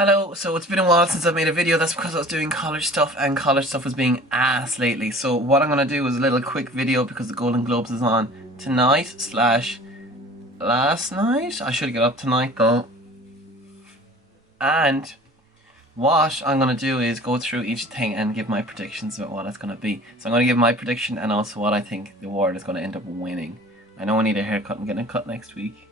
Hello, so it's been a while since I've made a video. That's because I was doing college stuff and college stuff was being ass lately. So what I'm going to do is a little quick video because the Golden Globes is on tonight slash last night. I should get up tonight though. And what I'm going to do is go through each thing and give my predictions about what it's going to be. So I'm going to give my prediction and also what I think the award is going to end up winning. I know I need a haircut. I'm getting a cut next week.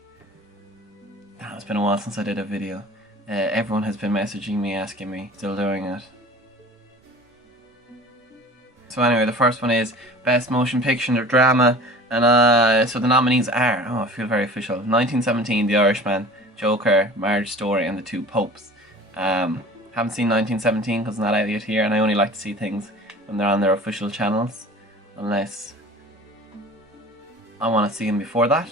It's been a while since I did a video. Everyone has been messaging me, asking me, still doing it. So anyway, the first one is Best Motion Picture or Drama, and so the nominees are, oh I feel very official, 1917, The Irishman, Joker, Marriage Story, and The Two Popes. Haven't seen 1917 because it's not out yet here, and I only like to see things when they're on their official channels, unless I want to see them before that.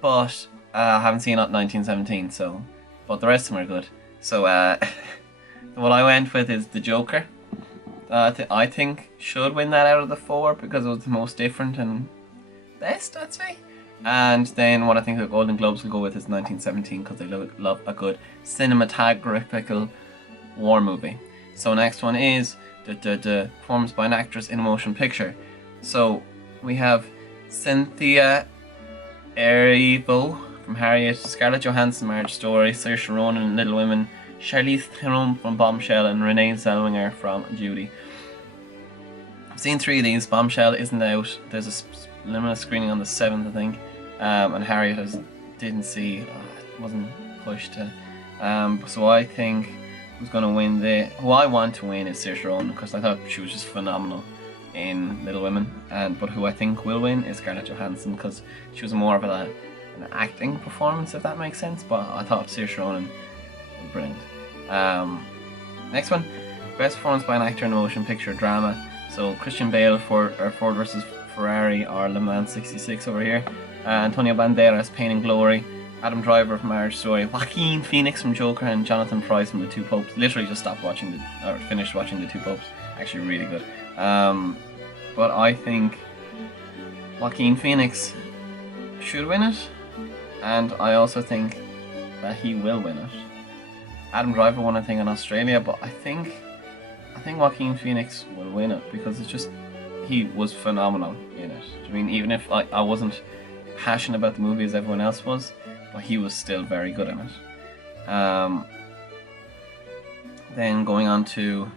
But I haven't seen 1917, so... but the rest of them are good. So what I went with is the Joker. I think should win that out of the four because it was the most different and best, I'd say. And then what I think the Golden Globes will go with is 1917 because they love a good cinematographical war movie. So next one is the performance by an actress in a motion picture. So we have CYNTHIA ERIVO from Harriet, Scarlett Johansson, Marriage Story, Saoirse Ronan in Little Women, CHARLIZE THERON from Bombshell, and RENÉE ZELLWEGER from JUDY. I've seen 3 of these. Bombshell isn't out. There's a limited screening on the 7th, I think. And Harriet didn't see. It wasn't pushed to. So I think who's going to win who I want to win is Saoirse Ronan because I thought she was just phenomenal in Little Women. But who I think will win is Scarlett Johansson because she was more of an acting performance, if that makes sense, but I thought Saoirse Ronan was brilliant. Next one, Best Performance by an Actor in a Motion Picture Drama. So Christian Bale for Ford vs Ferrari or Le Mans 66 over here. Antonio Banderas, Pain and Glory. Adam Driver from Marriage Story. Joaquin Phoenix from Joker and Jonathan Pryce from The Two Popes. Literally just finished watching The Two Popes. Actually really good. But I think Joaquin Phoenix should win it. And I also think that he will win it. Adam Driver won a thing in Australia, but I think Joaquin Phoenix will win it because it's just he was phenomenal in it. I mean, even if I wasn't passionate about the movie as everyone else was, but he was still very good in it. Then going on to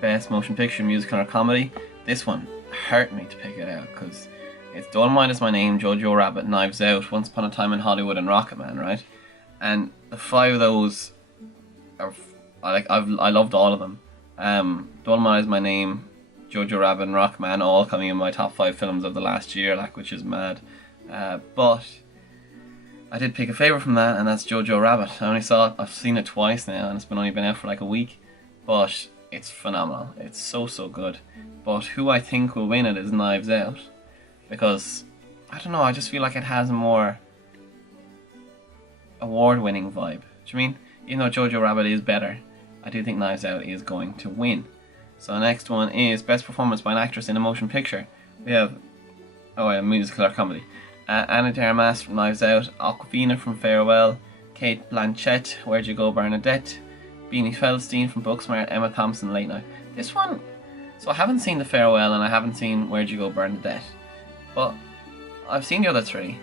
Best Motion Picture, Musical or Comedy. This one hurt me to pick it out because it's Dolomite Is My Name, Jojo Rabbit, Knives Out, Once Upon a Time in Hollywood, and Rocketman, right? And the 5 of those are I loved all of them. Dolomite Is My Name, Jojo Rabbit, and Rocketman all coming in my top 5 films of the last year, which is mad. But I did pick a favourite from that, and that's Jojo Rabbit. I've seen it twice now, and it's only been out for like a week, but it's phenomenal. It's so good. But who I think will win it is Knives Out. Because, I don't know, I just feel like it has a more award-winning vibe. Do you mean? Even though Jojo Rabbit is better, I do think Knives Out is going to win. So the next one is Best Performance by an Actress in a Motion Picture. We have, musical or comedy. Ana de Armas from Knives Out, Awkwafina from Farewell, Kate Blanchett, Where'd You Go Bernadette, Beanie Feldstein from Booksmart, Emma Thompson, Late Night. This one, so I haven't seen The Farewell and I haven't seen Where'd You Go Bernadette. But I've seen the other 3.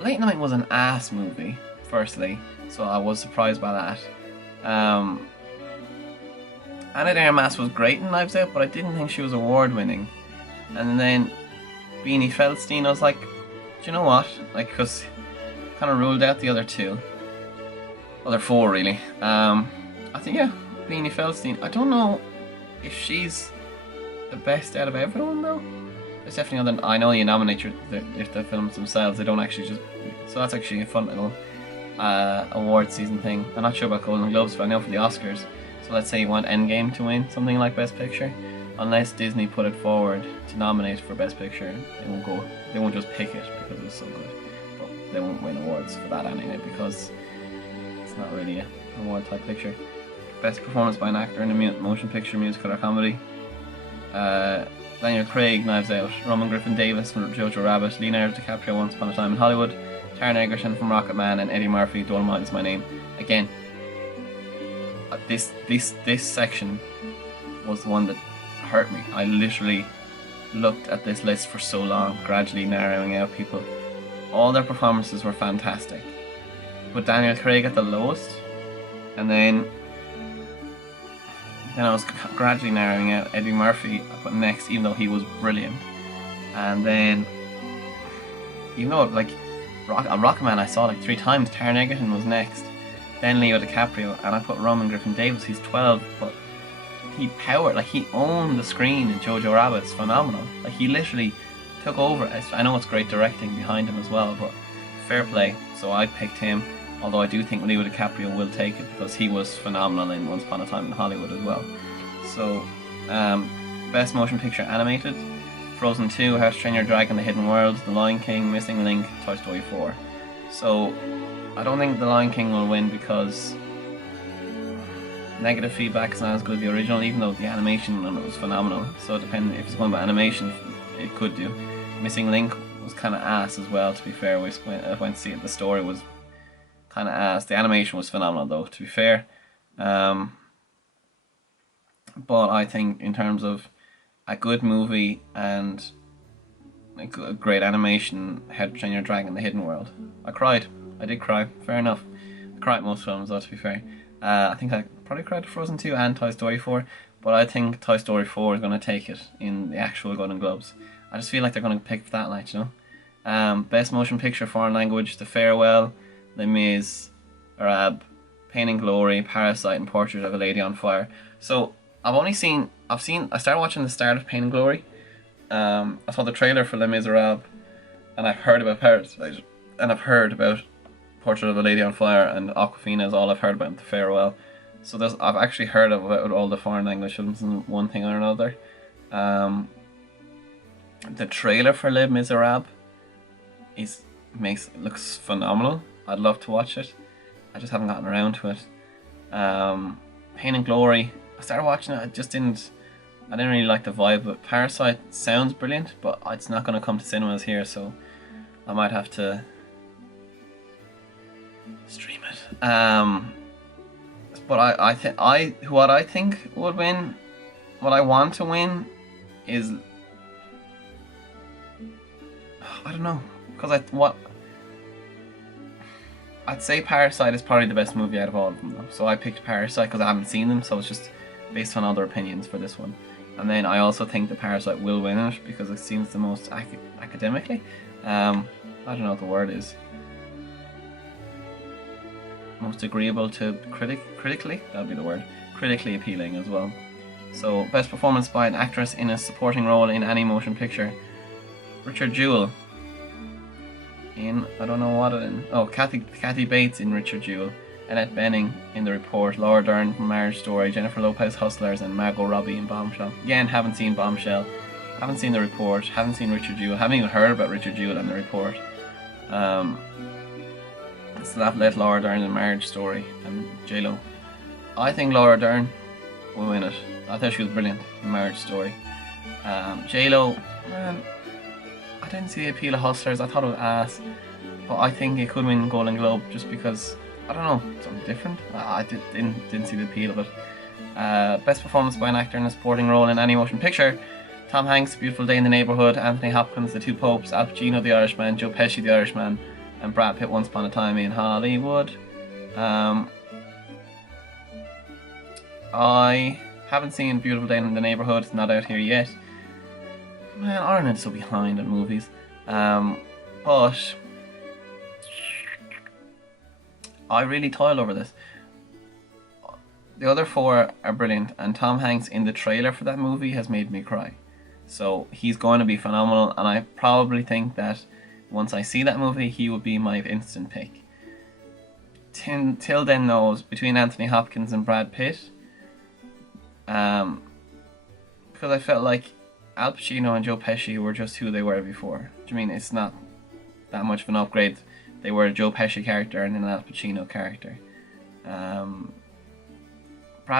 Late Night was an ass movie, firstly, so I was surprised by that. Ana de Armas was great in Knives Out, but I didn't think she was award-winning. And then Beanie Feldstein, I was like, do you know what? Because kind of ruled out the other 2. Other 4, really. I think, yeah, Beanie Feldstein. I don't know if she's the best out of everyone, though. It's definitely I know you nominate if the films themselves, they don't actually just... So that's actually a fun little award season thing. I'm not sure about Golden Globes, but I know for the Oscars. So let's say you want Endgame to win something like Best Picture. Unless Disney put it forward to nominate for Best Picture, they won't just pick it because it was so good. But they won't win awards for that anyway because it's not really an award type picture. Best Performance by an Actor in a Motion Picture, Musical or Comedy. Daniel Craig, Knives Out, Roman Griffin Davis from Jojo Rabbit, Leonardo DiCaprio, Once Upon a Time in Hollywood, Taron Egerton from Rocketman, and Eddie Murphy, Dolomite Is My Name. Again, this section was the one that hurt me. I literally looked at this list for so long, gradually narrowing out people. All their performances were fantastic. Put Daniel Craig at the lowest, and then I was gradually narrowing out Eddie Murphy I put next, even though he was brilliant. And then, you know, like on Rocketman I saw like 3 times. Taron Egerton was next, then Leo DiCaprio, and I put Roman Griffin Davis. He's 12, but he powered, like he owned the screen in Jojo Rabbit. It's phenomenal. Like he literally took over. I know it's great directing behind him as well, but fair play. So I picked him. Although I do think Leo DiCaprio will take it because he was phenomenal in Once Upon a Time in Hollywood as well. So, Best Motion Picture Animated: Frozen 2, How to Train Your Dragon, The Hidden World, The Lion King, Missing Link, Toy Story 4. So, I don't think The Lion King will win because negative feedback is not as good as the original, even though the animation on it was phenomenal. So, depending if it's going by animation, it could do. Missing Link was kind of ass as well, to be fair. I went to see it. The story was kind of ass. The animation was phenomenal though, to be fair. But I think in terms of a good movie and a great animation, How to Train Your Dragon, The Hidden World. I cried. I did cry. Fair enough. I cried at most films though, to be fair. I think I probably cried at Frozen 2 and Toy Story 4, but I think Toy Story 4 is going to take it in the actual Golden Globes. I just feel like they're going to pick that light, you know. Best Motion Picture Foreign Language: The Farewell, Les Mis, Arab, Pain and Glory, Parasite, and Portrait of a Lady on Fire. So I started watching the start of Pain and Glory. I saw the trailer for Les Miserables, and I've heard about Parasite, and I've heard about Portrait of a Lady on Fire, and Awkwafina is all I've heard about The Farewell. So I've actually heard about all the foreign language films in one thing or another. The trailer for Les Miserables looks phenomenal. I'd love to watch it. I just haven't gotten around to it. Pain and Glory, I started watching it. I didn't really like the vibe, but Parasite sounds brilliant, but it's not going to come to cinemas here, so I might have to stream it. But what I think would win, what I want to win is, I don't know, because I'd say Parasite is probably the best movie out of all of them though. So I picked Parasite because I haven't seen them, so it's just based on other opinions for this one. And then I also think that Parasite will win it because it seems the most academically, I don't know what the word is, most agreeable to critically, that'll be the word, critically appealing as well. So Best Performance by an Actress in a Supporting Role in Any Motion Picture: Richard Jewell in, I don't know what it in, oh, Kathy Bates in Richard Jewell, Annette Bening in The Report, Laura Dern from Marriage Story, Jennifer Lopez Hustlers, and Margot Robbie in Bombshell. Again, haven't seen Bombshell, haven't seen The Report, haven't seen Richard Jewell, haven't even heard about Richard Jewell and The Report. So that left Laura Dern in Marriage Story and JLo. I think Laura Dern will win it. I thought she was brilliant in Marriage Story. JLo, man, I didn't see the appeal of Hustlers. I thought it was ass, but I think it could win Golden Globe just because, I don't know, something different. I didn't see the appeal of it. Best Performance by an Actor in a Supporting Role in Any Motion Picture: Tom Hanks, Beautiful Day in the Neighborhood, Anthony Hopkins, The Two Popes, Al Pacino, The Irishman, Joe Pesci, The Irishman, and Brad Pitt, Once Upon a Time in Hollywood. I haven't seen Beautiful Day in the Neighborhood. It's not out here yet. Man, Ireland's so behind on movies. But I really toiled over this. The other four are brilliant, and Tom Hanks in the trailer for that movie has made me cry. So he's going to be phenomenal, and I probably think that once I see that movie, he will be my instant pick. Till then, though, between Anthony Hopkins and Brad Pitt, because I felt like Al Pacino and Joe Pesci were just who they were before. Do you mean it's not that much of an upgrade? They were a Joe Pesci character and an Al Pacino character. Brad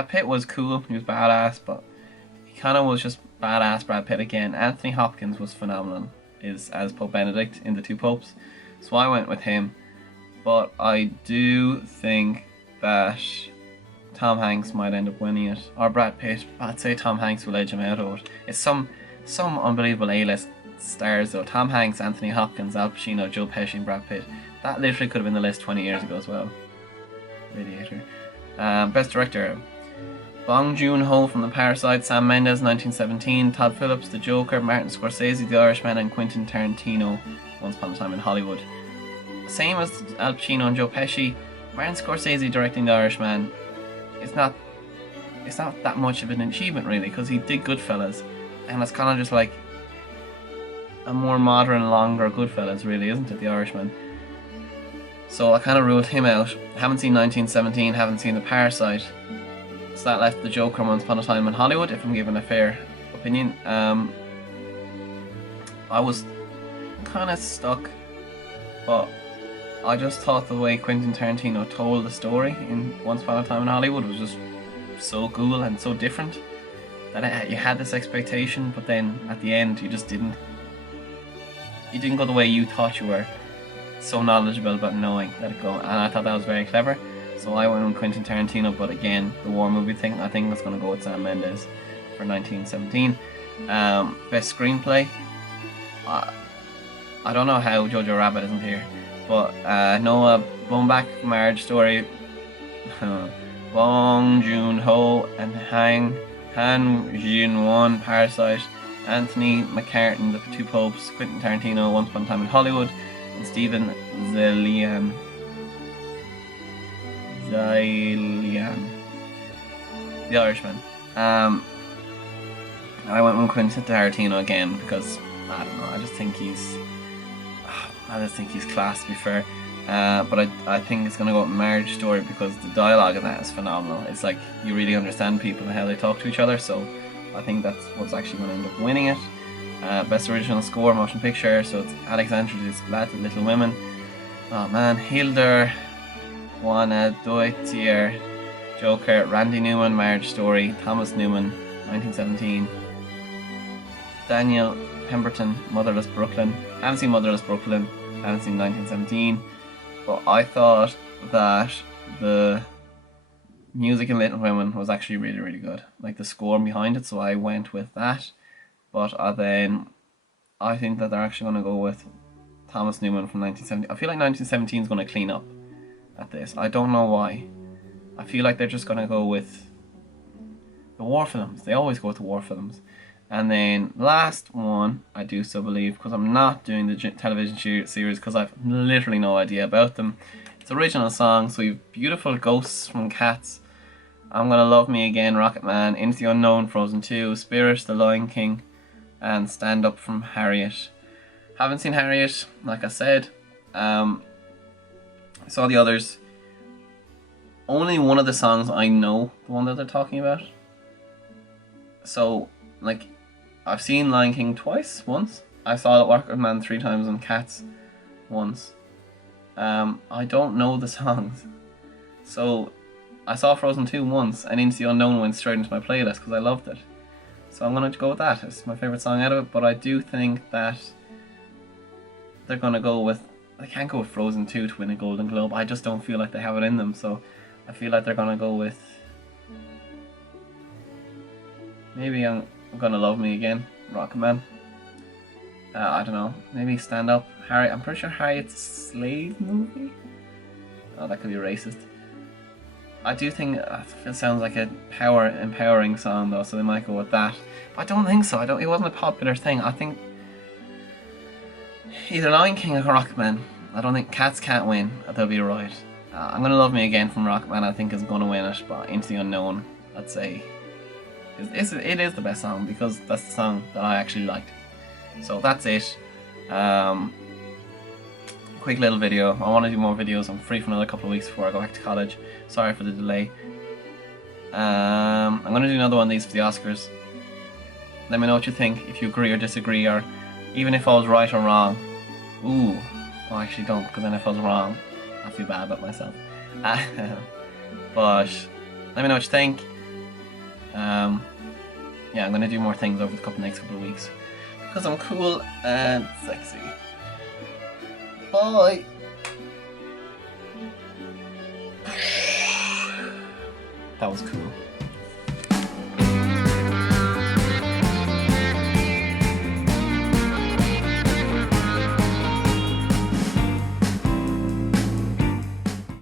Pitt was cool, he was badass, but he kind of was just badass Brad Pitt again. Anthony Hopkins was phenomenal as Pope Benedict in The Two Popes, so I went with him. But I do think that Tom Hanks might end up winning it, or Brad Pitt. I'd say Tom Hanks will edge him out of it. It's some unbelievable A-list stars though. Tom Hanks, Anthony Hopkins, Al Pacino, Joe Pesci and Brad Pitt. That literally could have been the list 20 years ago as well. Radiator. Best Director. Bong Joon-ho from The Parasite, Sam Mendes 1917, Todd Phillips The Joker, Martin Scorsese The Irishman, and Quentin Tarantino Once Upon a Time in Hollywood. Same as Al Pacino and Joe Pesci, Martin Scorsese directing The Irishman, it's not that much of an achievement really, because he did Goodfellas, and it's kind of just like a more modern, longer Goodfellas really, isn't it, The Irishman? So I kind of ruled him out. Haven't seen 1917, haven't seen The Parasite. So that left The Joker Once Upon a Time in Hollywood, if I'm giving a fair opinion. I was kind of stuck, but I just thought the way Quentin Tarantino told the story in Once Upon a Time in Hollywood was just so cool and so different that you had this expectation, but then at the end you just didn't go the way you thought you were so knowledgeable about knowing let it go, and I thought that was very clever. So I went with Quentin Tarantino, but again, the war movie thing, I think that's going to go with Sam Mendes for 1917. Best Screenplay. I don't know how Jojo Rabbit isn't here, but Noah Baumbach, Marriage Story, Bong Joon-ho and Han Jin-won, Parasite, Anthony McCartan, The Two Popes, Quentin Tarantino, Once Upon a Time in Hollywood, and Stephen Zalian, The Irishman. I went with Quentin Tarantino again because I don't know. I just think he's class, to be fair. But I think it's gonna go with Marriage Story because the dialogue in that is phenomenal. It's like you really understand people and how they talk to each other. So I think that's what's actually going to end up winning it. Best Original Score, Motion Picture. So it's Alexandra Desplat, Little Women. Oh man, Hildur Juana Doitier, Joker, Randy Newman, Marriage Story, Thomas Newman, 1917, Daniel Pemberton, Motherless Brooklyn. I haven't seen Motherless Brooklyn, I haven't seen 1917, but I thought that the music in Little Women was actually really, really good. Like the score behind it, so I went with that. But then I think that they're actually going to go with Thomas Newman from 1917. I feel like 1917 is going to clean up at this. I don't know why. I feel like they're just going to go with the war films. They always go with the war films. And then last one, I do so believe, because I'm not doing the television series because I've literally no idea about them. It's original songs. So we have Beautiful Ghosts from Cats, I'm Gonna Love Me Again, Rocketman, Into the Unknown, Frozen 2, Spirit, The Lion King, and Stand Up from Harriet. Haven't seen Harriet, like I said. Saw the others. Only one of the songs I know, the one that they're talking about. So, like, I've seen Lion King once. I saw Rocketman 3 times and Cats once. I don't know the songs. So, I saw Frozen 2 once, and Into the Unknown went straight into my playlist because I loved it. So I'm going to go with that. It's my favourite song out of it, but I do think that they're going to go with... I can't go with Frozen 2 to win a Golden Globe. I just don't feel like they have it in them, so I feel like they're going to go with... Maybe I'm Gonna Love Me Again, Rocketman. I don't know. Maybe Stand Up. Harriet. I'm pretty sure Harriet's a slave movie. Oh, that could be racist. I do think it sounds like a empowering song though, so they might go with that. But I don't think so. It wasn't a popular thing. I think either Lion King or Rocketman. I don't think Cats can't win. They'll be right. I'm Gonna Love Me Again from Rocketman. I think is gonna win it, but Into the Unknown, I'd say, it is the best song because that's the song that I actually liked. So that's it. Quick little video. I want to do more videos. I'm free for another couple of weeks before I go back to college. Sorry for the delay. I'm going to do another one of these for the Oscars. Let me know what you think, if you agree or disagree, or even if I was right or wrong. Ooh, well, I actually don't, because then if I was wrong, I feel bad about myself. But let me know what you think. Yeah, I'm going to do more things over the next couple of weeks because I'm cool and sexy. Bye. That was cool.